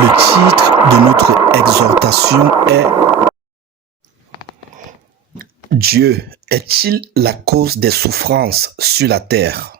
Le titre de notre exhortation est Dieu est-il la cause des souffrances sur la terre?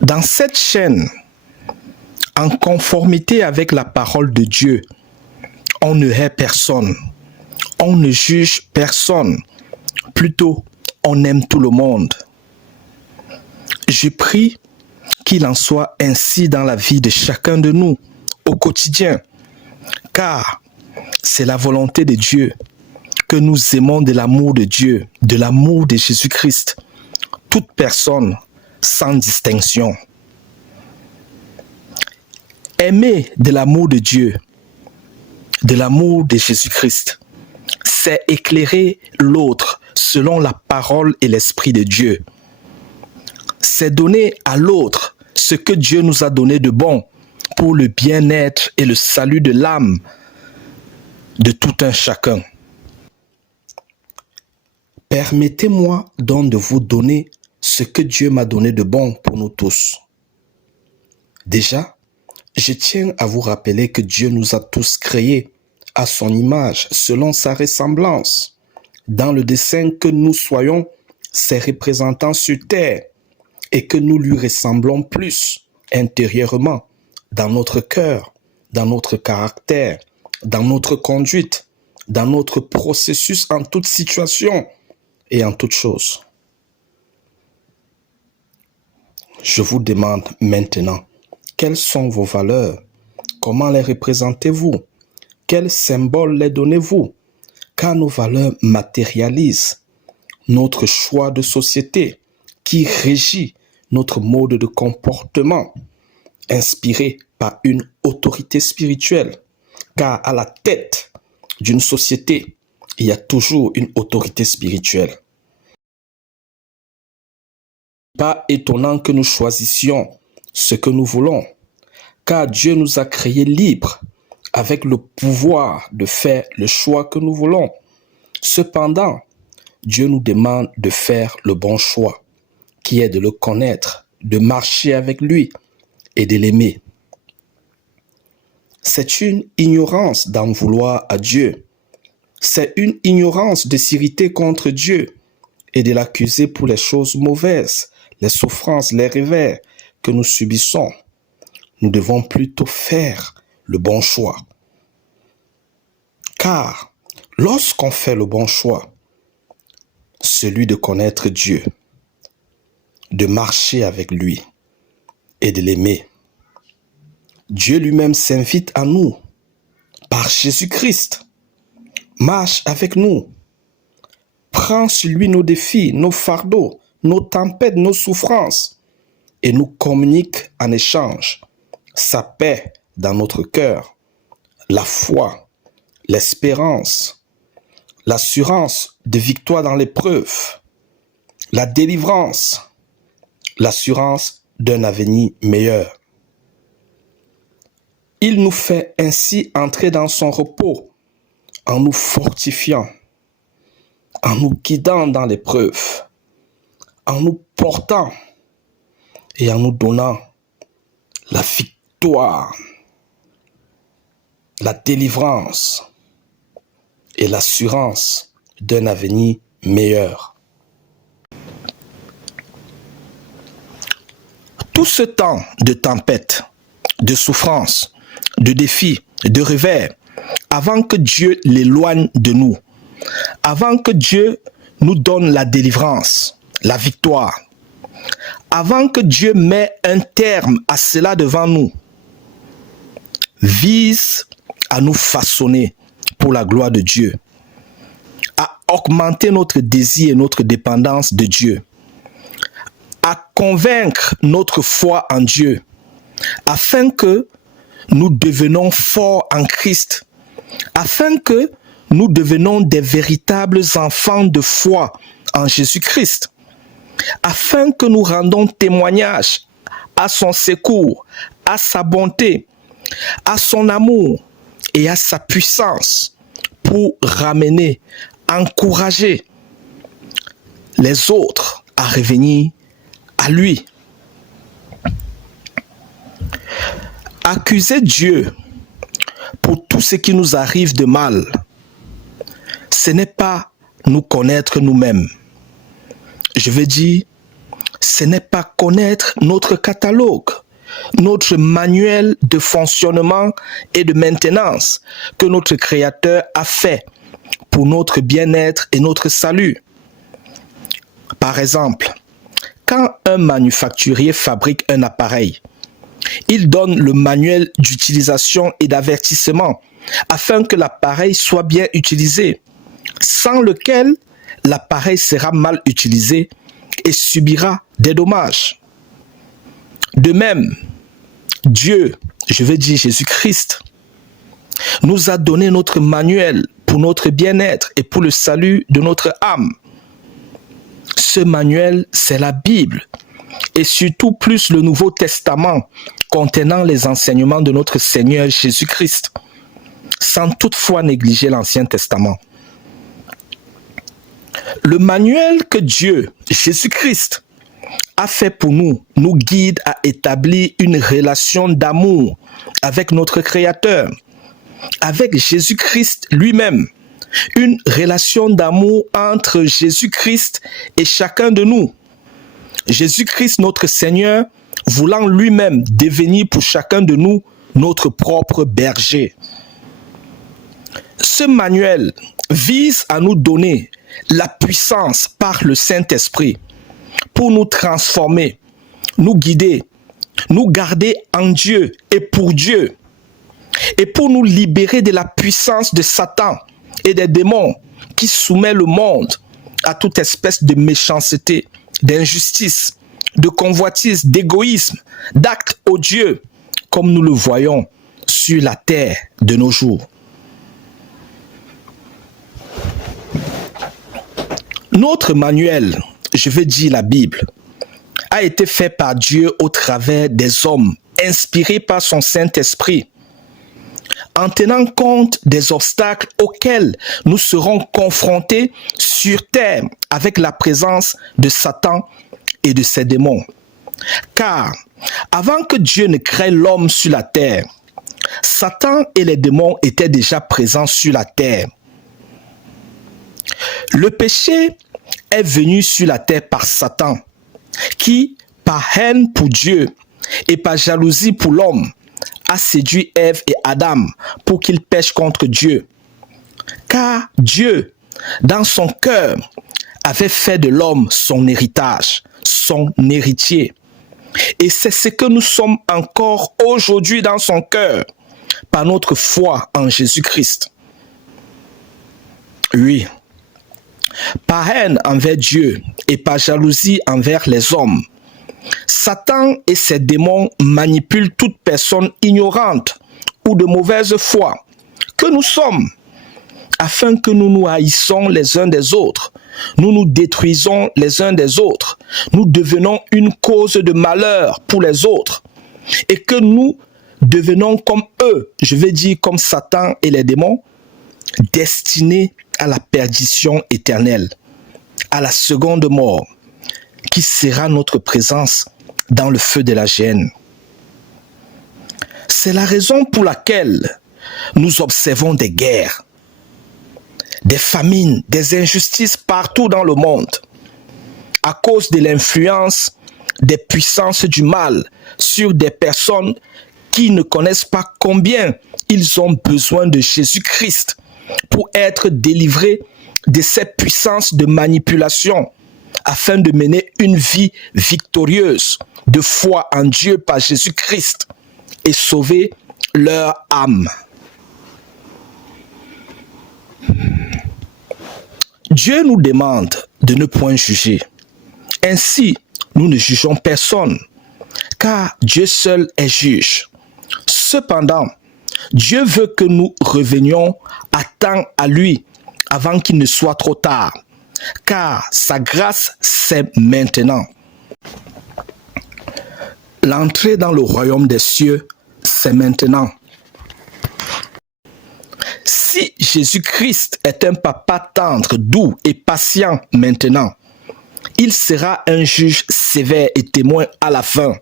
Dans cette chaîne, en conformité avec la parole de Dieu, on ne hait personne, on ne juge personne, plutôt on aime tout le monde. Je prie qu'il en soit ainsi dans la vie de chacun de nous au quotidien, car c'est la volonté de Dieu que nous aimons de l'amour de Dieu, de l'amour de Jésus-Christ, toute personne sans distinction. Aimer de l'amour de Dieu, de l'amour de Jésus-Christ, c'est éclairer l'autre selon la parole et l'esprit de Dieu. C'est donner à l'autre ce que Dieu nous a donné de bon pour le bien-être et le salut de l'âme de tout un chacun. Permettez-moi donc de vous donner ce que Dieu m'a donné de bon pour nous tous. Déjà, je tiens à vous rappeler que Dieu nous a tous créés à son image, selon sa ressemblance, dans le dessein que nous soyons ses représentants sur terre et que nous lui ressemblons plus intérieurement, dans notre cœur, dans notre caractère, dans notre conduite, dans notre processus en toute situation et en toute chose. Je vous demande maintenant, quelles sont vos valeurs? Comment les représentez-vous? Quels symboles les donnez-vous? Car nos valeurs matérialisent notre choix de société qui régit notre mode de comportement, inspiré par une autorité spirituelle. Car à la tête d'une société, il y a toujours une autorité spirituelle. Pas étonnant que nous choisissions ce que nous voulons, car Dieu nous a créés libres, avec le pouvoir de faire le choix que nous voulons. Cependant, Dieu nous demande de faire le bon choix, qui est de le connaître, de marcher avec lui et de l'aimer. C'est une ignorance d'en vouloir à Dieu. C'est une ignorance de s'irriter contre Dieu et de l'accuser pour les choses mauvaises, les souffrances, les revers que nous subissons. Nous devons plutôt faire le bon choix. Car lorsqu'on fait le bon choix, celui de connaître Dieu, de marcher avec lui et de l'aimer, Dieu lui-même s'invite à nous par Jésus-Christ. Marche avec nous. Prends sur lui nos défis, nos fardeaux, nos tempêtes, nos souffrances et nous communique en échange sa paix dans notre cœur, la foi, l'espérance, l'assurance de victoire dans l'épreuve, la délivrance, l'assurance d'un avenir meilleur. Il nous fait ainsi entrer dans son repos en nous fortifiant, en nous guidant dans l'épreuve, en nous portant et en nous donnant la victoire, la délivrance et l'assurance d'un avenir meilleur. Tout ce temps de tempête, de souffrance, de défis, de revers, avant que Dieu l'éloigne de nous, avant que Dieu nous donne la délivrance, la victoire, avant que Dieu mette un terme à cela devant nous, vise à nous façonner pour la gloire de Dieu, à augmenter notre désir et notre dépendance de Dieu, à convaincre notre foi en Dieu, afin que nous devenons forts en Christ, afin que nous devenons des véritables enfants de foi en Jésus-Christ, afin que nous rendons témoignage à son secours, à sa bonté, à son amour et à sa puissance pour ramener, encourager les autres à revenir à lui. Accuser Dieu pour tout ce qui nous arrive de mal, ce n'est pas nous connaître nous-mêmes. Je veux dire, ce n'est pas connaître notre catalogue, notre manuel de fonctionnement et de maintenance que notre Créateur a fait pour notre bien-être et notre salut. Par exemple, quand un manufacturier fabrique un appareil, il donne le manuel d'utilisation et d'avertissement afin que l'appareil soit bien utilisé, sans lequel l'appareil sera mal utilisé et subira des dommages. De même, Dieu, je veux dire Jésus-Christ, nous a donné notre manuel pour notre bien-être et pour le salut de notre âme. Ce manuel, c'est la Bible et surtout plus le Nouveau Testament contenant les enseignements de notre Seigneur Jésus-Christ, sans toutefois négliger l'Ancien Testament. Le manuel que Dieu, Jésus-Christ, a fait pour nous guide à établir une relation d'amour avec notre Créateur, avec Jésus-Christ lui-même, une relation d'amour entre Jésus-Christ et chacun de nous. Jésus-Christ, notre Seigneur, voulant lui-même devenir pour chacun de nous notre propre berger. Ce manuel vise à nous donner la puissance par le Saint-Esprit pour nous transformer, nous guider, nous garder en Dieu et pour Dieu, et pour nous libérer de la puissance de Satan et des démons qui soumet le monde à toute espèce de méchanceté, d'injustice, de convoitise, d'égoïsme, d'actes odieux, comme nous le voyons sur la terre de nos jours. Notre manuel, je veux dire la Bible, a été fait par Dieu au travers des hommes, inspirés par son Saint-Esprit, en tenant compte des obstacles auxquels nous serons confrontés sur terre avec la présence de Satan et de ses démons. Car avant que Dieu ne crée l'homme sur la terre, Satan et les démons étaient déjà présents sur la terre. Le péché est venu sur la terre par Satan, qui, par haine pour Dieu et par jalousie pour l'homme, a séduit Ève et Adam pour qu'ils pêchent contre Dieu. Car Dieu, dans son cœur, avait fait de l'homme son héritage, son héritier. Et c'est ce que nous sommes encore aujourd'hui dans son cœur, par notre foi en Jésus-Christ. Oui, par haine envers Dieu et par jalousie envers les hommes, Satan et ses démons manipulent toute personne ignorante ou de mauvaise foi que nous sommes, afin que nous nous haïssons les uns des autres, nous nous détruisons les uns des autres, nous devenons une cause de malheur pour les autres, et que nous devenons comme eux, je vais dire comme Satan et les démons, destinés à la perdition éternelle, à la seconde mort, qui sera notre présence dans le feu de la géhenne. C'est la raison pour laquelle nous observons des guerres, des famines, des injustices partout dans le monde, à cause de l'influence des puissances du mal sur des personnes qui ne connaissent pas combien ils ont besoin de Jésus-Christ pour être délivrés de ces puissances de manipulation afin de mener une vie victorieuse de foi en Dieu par Jésus-Christ et sauver leur âme. Dieu nous demande de ne point juger. Ainsi, nous ne jugeons personne, car Dieu seul est juge. Cependant, Dieu veut que nous revenions à temps à lui avant qu'il ne soit trop tard, car sa grâce, c'est maintenant. L'entrée dans le royaume des cieux, c'est maintenant. Si Jésus-Christ est un papa tendre, doux et patient maintenant, il sera un juge sévère et témoin à la fin.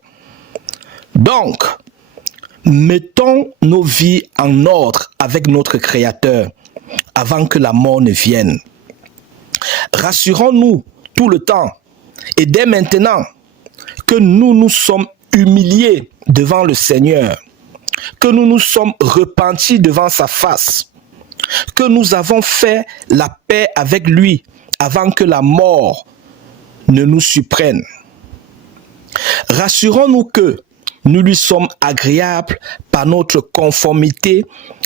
Donc, Mettons nos vies en ordre avec notre Créateur avant que la mort ne vienne. Rassurons-nous tout le temps et dès maintenant que nous nous sommes humiliés devant le Seigneur, que nous nous sommes repentis devant sa face, que nous avons fait la paix avec lui avant que la mort ne nous surprenne. Rassurons-nous que nous lui sommes agréables par notre conformité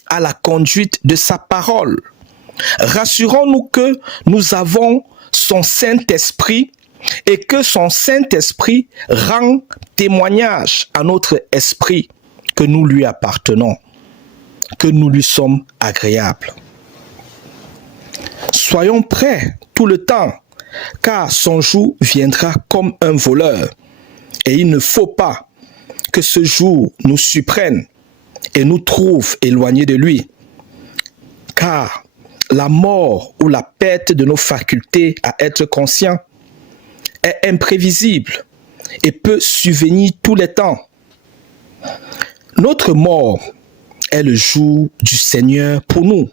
à la conduite de sa parole. Rassurons-nous que nous avons son Saint-Esprit et que son Saint-Esprit rend témoignage à notre esprit que nous lui appartenons, que nous lui sommes agréables. Soyons prêts tout le temps, car son jour viendra comme un voleur, et il ne faut pas que ce jour nous surprenne et nous trouve éloignés de lui, car la mort ou la perte de nos facultés à être conscients est imprévisible et peut survenir tous les temps. Notre mort est le jour du Seigneur pour nous.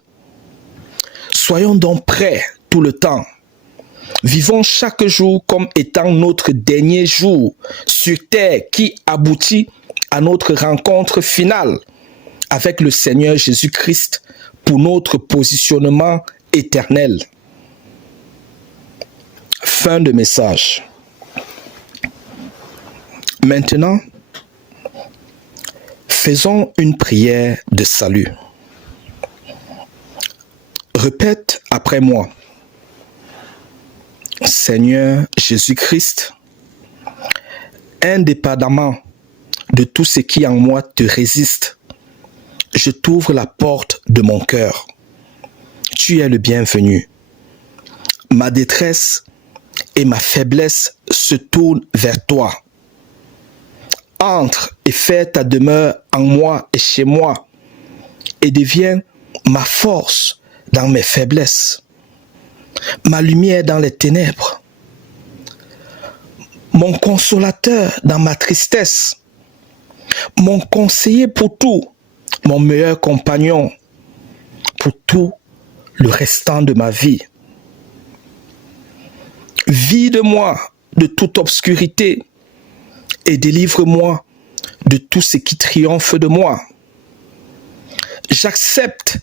Soyons donc prêts tout le temps. Vivons chaque jour comme étant notre dernier jour sur terre qui aboutit à notre rencontre finale avec le Seigneur Jésus-Christ pour notre positionnement éternel. Fin de message. Maintenant, faisons une prière de salut. Répète après moi. Seigneur Jésus-Christ, indépendamment de tout ce qui en moi te résiste, je t'ouvre la porte de mon cœur. Tu es le bienvenu. Ma détresse et ma faiblesse se tournent vers toi. Entre et fais ta demeure en moi et chez moi, et deviens ma force dans mes faiblesses, ma lumière dans les ténèbres, mon consolateur dans ma tristesse, mon conseiller pour tout, mon meilleur compagnon pour tout le restant de ma vie. Vide-moi de toute obscurité et délivre-moi de tout ce qui triomphe de moi. J'accepte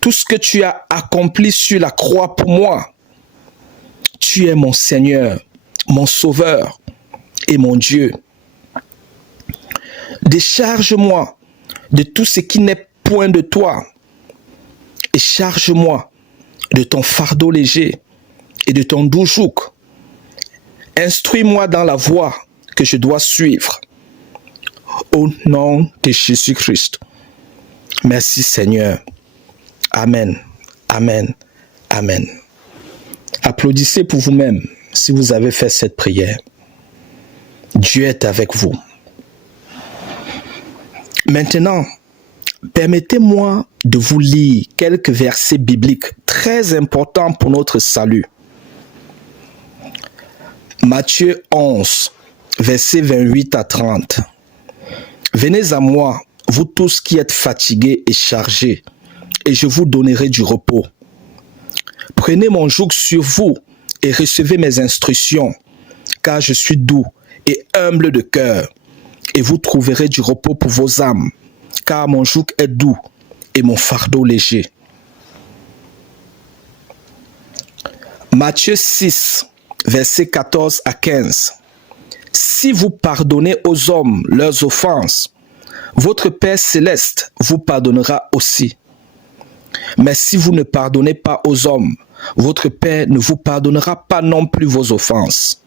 tout ce que tu as accompli sur la croix pour moi. Tu es mon Seigneur, mon Sauveur et mon Dieu. Décharge-moi de tout ce qui n'est point de toi et charge-moi de ton fardeau léger et de ton doux joug. Instruis-moi dans la voie que je dois suivre. Au nom de Jésus-Christ. Merci Seigneur. Amen. Amen. Amen. Applaudissez pour vous-même si vous avez fait cette prière. Dieu est avec vous. Maintenant, permettez-moi de vous lire quelques versets bibliques très importants pour notre salut. Matthieu 11, versets 28 à 30. Venez à moi, vous tous qui êtes fatigués et chargés, et je vous donnerai du repos. Prenez mon joug sur vous et recevez mes instructions, car je suis doux et humble de cœur, et vous trouverez du repos pour vos âmes, car mon joug est doux et mon fardeau léger. Matthieu 6, versets 14 à 15. Si vous pardonnez aux hommes leurs offenses, votre Père céleste vous pardonnera aussi. Mais si vous ne pardonnez pas aux hommes, votre Père ne vous pardonnera pas non plus vos offenses.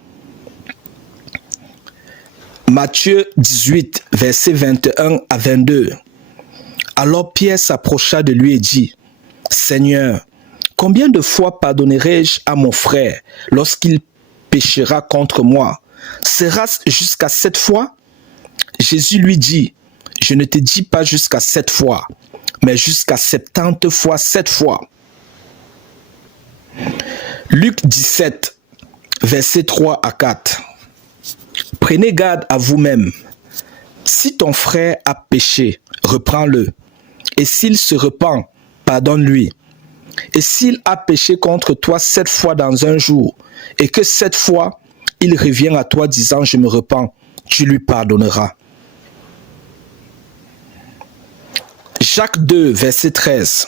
Matthieu 18, versets 21 à 22. Alors Pierre s'approcha de lui et dit, « Seigneur, combien de fois pardonnerai-je à mon frère lorsqu'il péchera contre moi? Sera-ce jusqu'à 7 fois? » Jésus lui dit, « Je ne te dis pas jusqu'à 7 fois, mais jusqu'à 70 fois 7 fois. » Luc 17, versets 3 à 4. Prenez garde à vous-même. Si ton frère a péché, reprends-le. Et s'il se repent, pardonne-lui. Et s'il a péché contre toi 7 fois dans un jour, et que 7 fois, il revient à toi disant, je me repens, tu lui pardonneras. Jacques 2, verset 13.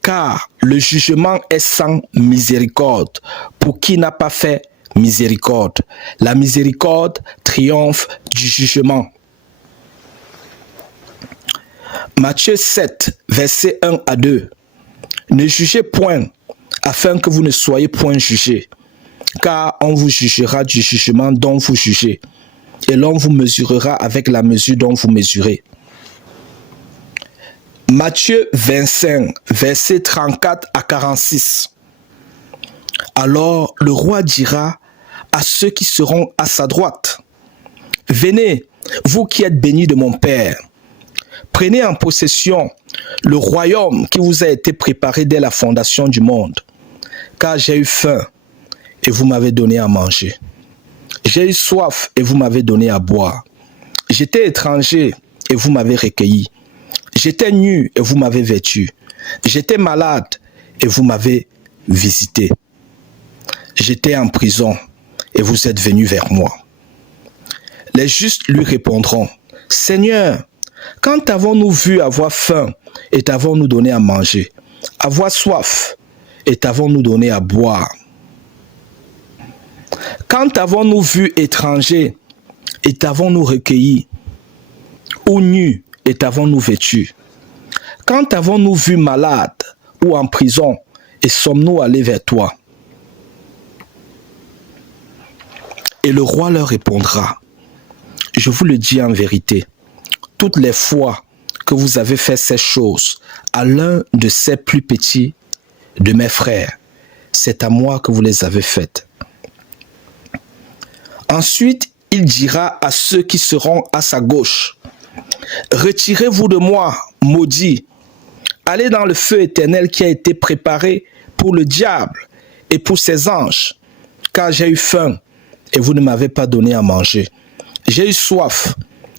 Car le jugement est sans miséricorde pour qui n'a pas fait miséricorde. La miséricorde triomphe du jugement. Matthieu 7, verset 1 à 2. Ne jugez point, afin que vous ne soyez point jugés, car on vous jugera du jugement dont vous jugez, et l'on vous mesurera avec la mesure dont vous mesurez. Matthieu 25, versets 34 à 46. Alors le roi dira à ceux qui seront à sa droite, venez, vous qui êtes bénis de mon Père, prenez en possession le royaume qui vous a été préparé dès la fondation du monde. Car j'ai eu faim et vous m'avez donné à manger. J'ai eu soif et vous m'avez donné à boire. J'étais étranger et vous m'avez recueilli. J'étais nu et vous m'avez vêtu. J'étais malade et vous m'avez visité. J'étais en prison et vous êtes venus vers moi. Les justes lui répondront, Seigneur, quand avons-nous vu avoir faim et t'avons-nous donné à manger, avoir soif et t'avons-nous donné à boire? Quand avons-nous vu étranger et t'avons-nous recueilli, ou nu et t'avons-nous vêtu? Quand avons-nous vu malade ou en prison et sommes-nous allés vers toi? Et le roi leur répondra, je vous le dis en vérité, toutes les fois que vous avez fait ces choses à l'un de ces plus petits de mes frères, c'est à moi que vous les avez faites. Ensuite, il dira à ceux qui seront à sa gauche, retirez-vous de moi, maudits, allez dans le feu éternel qui a été préparé pour le diable et pour ses anges, car j'ai eu faim et vous ne m'avez pas donné à manger. J'ai eu soif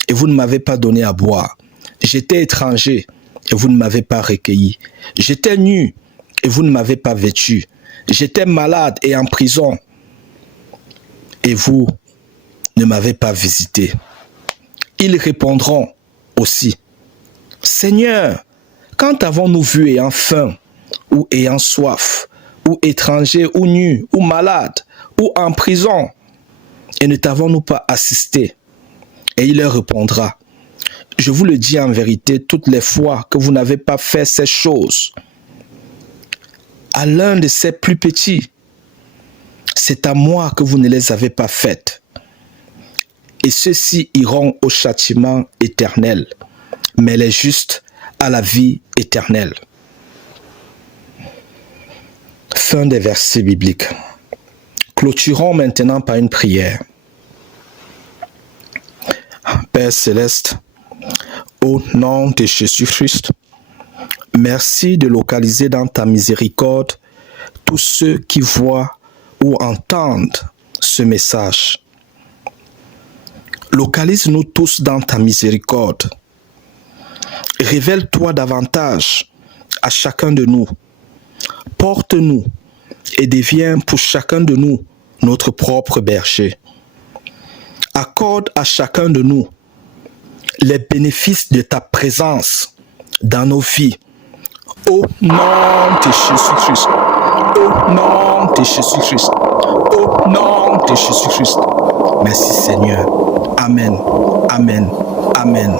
et vous ne m'avez pas donné à boire. J'étais étranger et vous ne m'avez pas recueilli. J'étais nu et vous ne m'avez pas vêtu. J'étais malade et en prison et vous ne m'avez pas visité. Ils répondront aussi, Seigneur, quand avons-nous vu ayant faim ou ayant soif, ou étranger ou nu ou malade ou en prison et ne t'avons-nous pas assisté? Et il leur répondra, je vous le dis en vérité, toutes les fois que vous n'avez pas fait ces choses à l'un de ces plus petits, c'est à moi que vous ne les avez pas faites. Et ceux-ci iront au châtiment éternel, mais les justes à la vie éternelle. Fin des versets bibliques. Clôturons maintenant par une prière. Père céleste, au nom de Jésus-Christ, merci de localiser dans ta miséricorde tous ceux qui voient ou entendent ce message. Localise-nous tous dans ta miséricorde. Révèle-toi davantage à chacun de nous. Porte-nous et deviens pour chacun de nous notre propre berger. Accorde à chacun de nous les bénéfices de ta présence dans nos vies. Au nom de Jésus-Christ. Au nom de Jésus-Christ. Au nom de Jésus-Christ. Merci Seigneur. Amen. Amen. Amen.